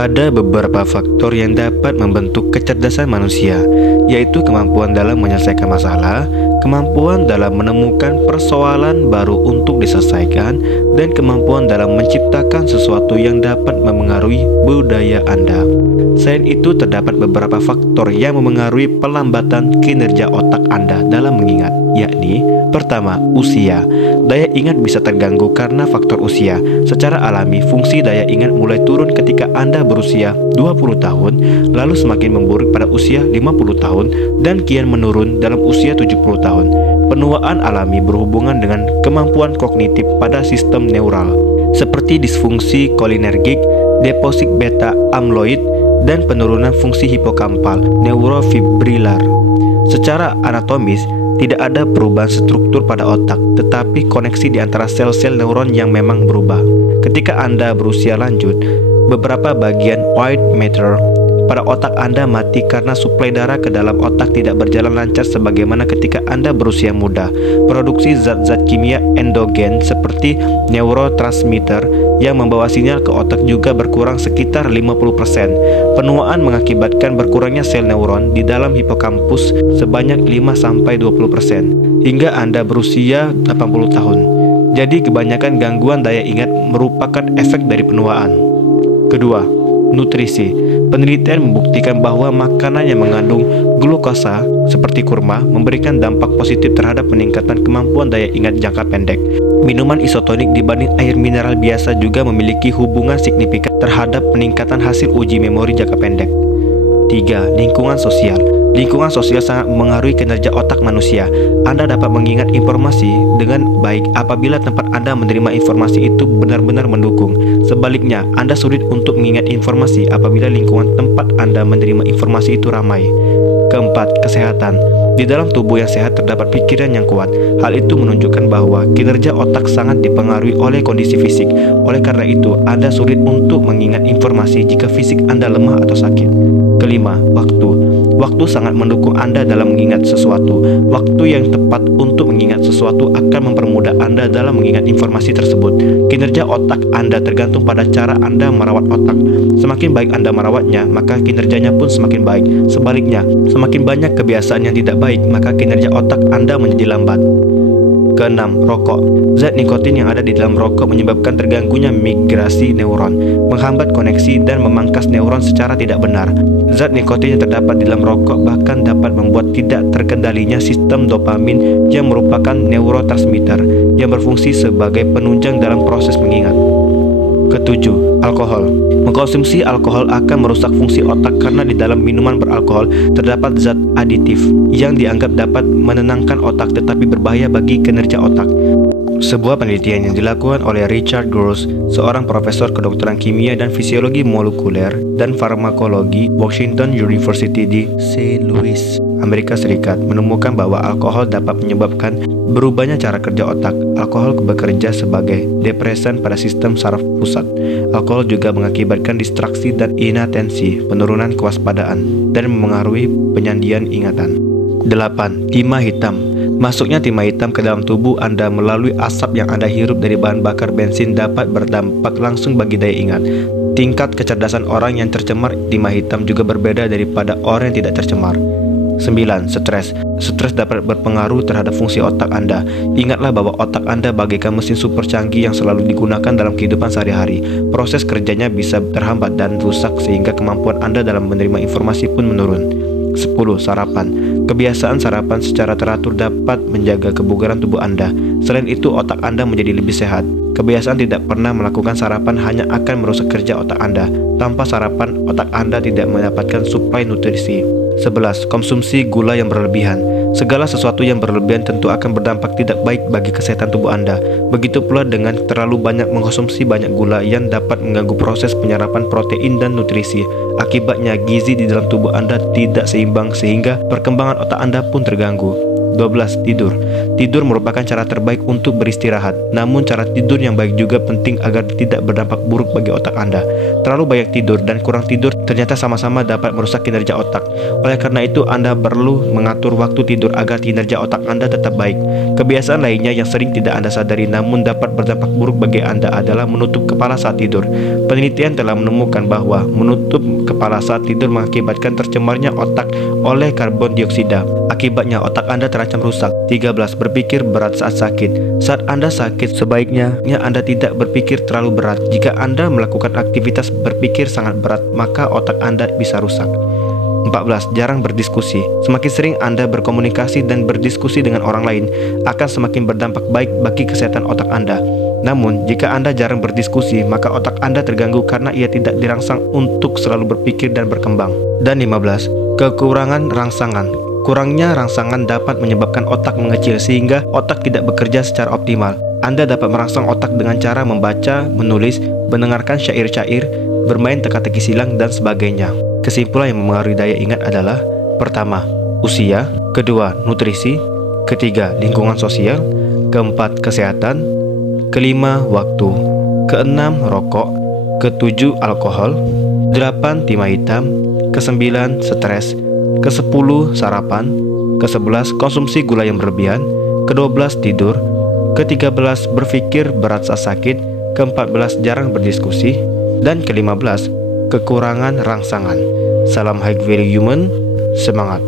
Ada beberapa faktor yang dapat membentuk kecerdasan manusia, yaitu kemampuan dalam menyelesaikan masalah, kemampuan dalam menemukan persoalan baru untuk diselesaikan, dan kemampuan dalam menciptakan sesuatu yang dapat memengaruhi budaya Anda. Selain itu, terdapat beberapa faktor yang memengaruhi pelambatan kinerja otak Anda dalam mengingat, yakni pertama, usia. Daya ingat bisa terganggu karena faktor usia. Secara alami, fungsi daya ingat mulai turun ketika Anda berusia 20 tahun, lalu semakin memburuk pada usia 50 tahun, dan kian menurun dalam usia 70 tahun. Penuaan alami berhubungan dengan kemampuan kognitif pada sistem neural, seperti disfungsi kolinergik, deposit beta amloid, dan penurunan fungsi hipokampal neurofibrilar. Secara anatomis, tidak ada perubahan struktur pada otak, tetapi koneksi di antara sel-sel neuron yang memang berubah. Ketika Anda berusia lanjut, beberapa bagian white matter pada otak Anda mati karena suplai darah ke dalam otak tidak berjalan lancar sebagaimana ketika Anda berusia muda. Produksi zat-zat kimia endogen seperti neurotransmitter yang membawa sinyal ke otak juga berkurang sekitar 50%. Penuaan mengakibatkan berkurangnya sel neuron di dalam hipokampus sebanyak 5-20% hingga Anda berusia 80 tahun. Jadi kebanyakan gangguan daya ingat merupakan efek dari penuaan. Kedua, nutrisi. Penelitian membuktikan bahwa makanan yang mengandung glukosa seperti kurma memberikan dampak positif terhadap peningkatan kemampuan daya ingat jangka pendek. Minuman isotonik dibanding air mineral biasa juga memiliki hubungan signifikan terhadap peningkatan hasil uji memori jangka pendek. 3. Lingkungan sosial. Lingkungan sosial sangat mengaruhi kinerja otak manusia. Anda dapat mengingat informasi dengan baik apabila tempat Anda menerima informasi itu benar-benar mendukung. Sebaliknya, Anda sulit untuk mengingat informasi apabila lingkungan tempat Anda menerima informasi itu ramai. Keempat, kesehatan. Di dalam tubuh yang sehat terdapat pikiran yang kuat. Hal itu menunjukkan bahwa kinerja otak sangat dipengaruhi oleh kondisi fisik. Oleh karena itu, Anda sulit untuk mengingat informasi jika fisik Anda lemah atau sakit. Kelima, waktu. Waktu sangat mendukung Anda dalam mengingat sesuatu. Waktu yang tepat untuk mengingat sesuatu akan mempermudah Anda dalam mengingat informasi tersebut. Kinerja otak Anda tergantung pada cara Anda merawat otak. Semakin baik Anda merawatnya, maka kinerjanya pun semakin baik. Sebaliknya, semakin banyak kebiasaan yang tidak baik, maka kinerja otak Anda menjadi lambat. Keenam, rokok. Zat nikotin yang ada di dalam rokok menyebabkan terganggunya migrasi neuron, menghambat koneksi dan memangkas neuron secara tidak benar. Zat nikotin yang terdapat di dalam rokok bahkan dapat membuat tidak terkendalinya sistem dopamin yang merupakan neurotransmitter yang berfungsi sebagai penunjang dalam proses mengingat. Ketujuh, alkohol. Mengkonsumsi alkohol akan merusak fungsi otak karena di dalam minuman beralkohol terdapat zat aditif yang dianggap dapat menenangkan otak tetapi berbahaya bagi kinerja otak. Sebuah penelitian yang dilakukan oleh Richard Gross, seorang profesor kedokteran kimia dan fisiologi molekuler dan farmakologi Washington University di St. Louis, Amerika Serikat, menemukan bahwa alkohol dapat menyebabkan berubahnya cara kerja otak. Alkohol bekerja sebagai depresan pada sistem saraf pusat. Alkohol juga mengakibatkan distraksi dan inatensi, penurunan kewaspadaan, dan memengaruhi penyandian ingatan. 8. Timah hitam. Masuknya timah hitam ke dalam tubuh Anda melalui asap yang Anda hirup dari bahan bakar bensin dapat berdampak langsung bagi daya ingat. Tingkat kecerdasan orang yang tercemar timah hitam juga berbeda daripada orang yang tidak tercemar. 9. Stres. Stres dapat berpengaruh terhadap fungsi otak Anda. Ingatlah bahwa otak Anda bagaikan mesin super canggih yang selalu digunakan dalam kehidupan sehari-hari. Proses kerjanya bisa terhambat dan rusak sehingga kemampuan Anda dalam menerima informasi pun menurun. 10. Sarapan. Kebiasaan sarapan secara teratur dapat menjaga kebugaran tubuh Anda. Selain itu, otak Anda menjadi lebih sehat. Kebiasaan tidak pernah melakukan sarapan hanya akan merusak kerja otak Anda. Tanpa sarapan, otak Anda tidak mendapatkan suplai nutrisi. 11. Konsumsi gula yang berlebihan. Segala sesuatu yang berlebihan tentu akan berdampak tidak baik bagi kesehatan tubuh Anda. Begitu pula dengan terlalu banyak mengkonsumsi banyak gula yang dapat mengganggu proses penyerapan protein dan nutrisi. Akibatnya, gizi di dalam tubuh Anda tidak seimbang sehingga perkembangan otak Anda pun terganggu. 12. Tidur. Tidur merupakan cara terbaik untuk beristirahat. Namun cara tidur yang baik juga penting agar tidak berdampak buruk bagi otak Anda. Terlalu banyak tidur dan kurang tidur ternyata sama-sama dapat merusak kinerja otak. Oleh karena itu, Anda perlu mengatur waktu tidur agar kinerja otak Anda tetap baik. Kebiasaan lainnya yang sering tidak Anda sadari namun dapat berdampak buruk bagi Anda adalah menutup kepala saat tidur. Penelitian telah menemukan bahwa menutup kepala saat tidur mengakibatkan tercemarnya otak oleh karbon dioksida. Akibatnya otak Anda terancam rusak. 13. Berpikir berat saat sakit. Saat Anda sakit, sebaiknya Anda tidak berpikir terlalu berat. Jika Anda melakukan aktivitas berpikir sangat berat, maka otak Anda bisa rusak. 14. Jarang berdiskusi. Semakin sering Anda berkomunikasi dan berdiskusi dengan orang lain, akan semakin berdampak baik bagi kesehatan otak Anda. Namun, jika Anda jarang berdiskusi, maka otak Anda terganggu karena ia tidak dirangsang untuk selalu berpikir dan berkembang. Dan 15. Kekurangan rangsangan. Kurangnya rangsangan dapat menyebabkan otak mengecil sehingga otak tidak bekerja secara optimal. Anda dapat merangsang otak dengan cara membaca, menulis, mendengarkan syair-syair, bermain teka-teki silang, dan sebagainya. Kesimpulan yang mempengaruhi daya ingat adalah: pertama, usia; kedua, nutrisi; ketiga, lingkungan sosial; keempat, kesehatan; kelima, waktu; keenam, rokok; ketujuh, alkohol; delapan, timah hitam; kesembilan, stres; ke-10 sarapan, ke-11 konsumsi gula yang berlebihan, ke-12 tidur, ke-13 berpikir berat saat sakit, ke-14 jarang berdiskusi, dan ke-15 kekurangan rangsangan. Salam high value human, semangat.